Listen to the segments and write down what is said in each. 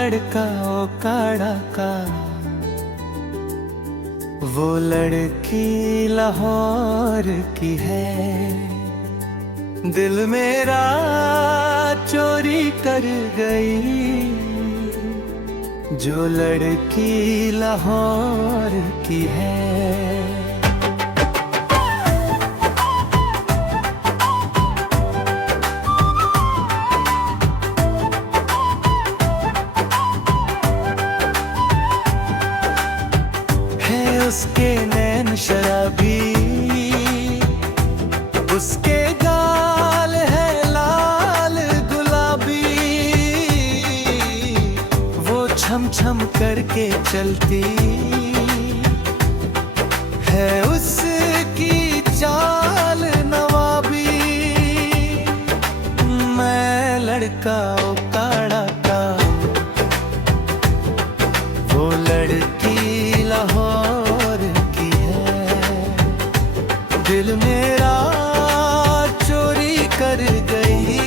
लड़का ओ काड़ा का, वो लड़की लाहौर की है। दिल मेरा चोरी कर गई, जो लड़की लाहौर की है। उसके नैन शराबी, उसके गाल है लाल गुलाबी, वो छम छम करके चलती है, उसकी चाल नवाबी। मैं लड़का ओ काड़ा का, वो लड़की लाहौर। दिल मेरा चोरी कर गई,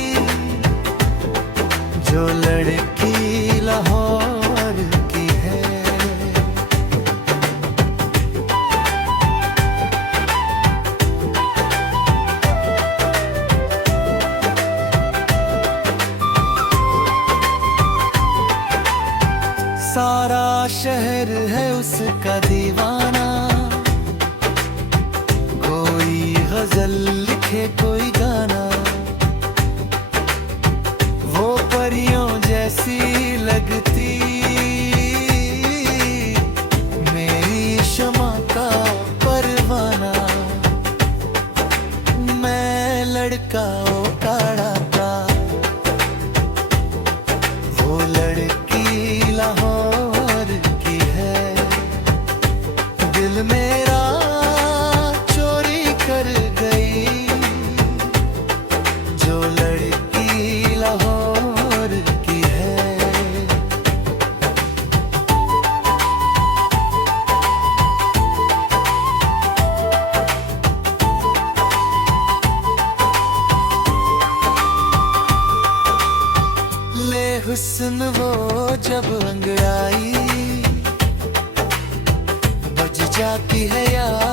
जो लड़की लाहौर की है। सारा शहर है उसका दीवाना, गजल लिखे कोई गाना, वो परियों जैसी लगती, मेरी शमा का परवाना। मैं लड़का ओ काड़ा का, वो लड़की लाहौर की है। दिल मेरा कर गई, जो लड़की लाहौर की है। ले हुस्न वो जब अंगड़ाई, बज जाती है यार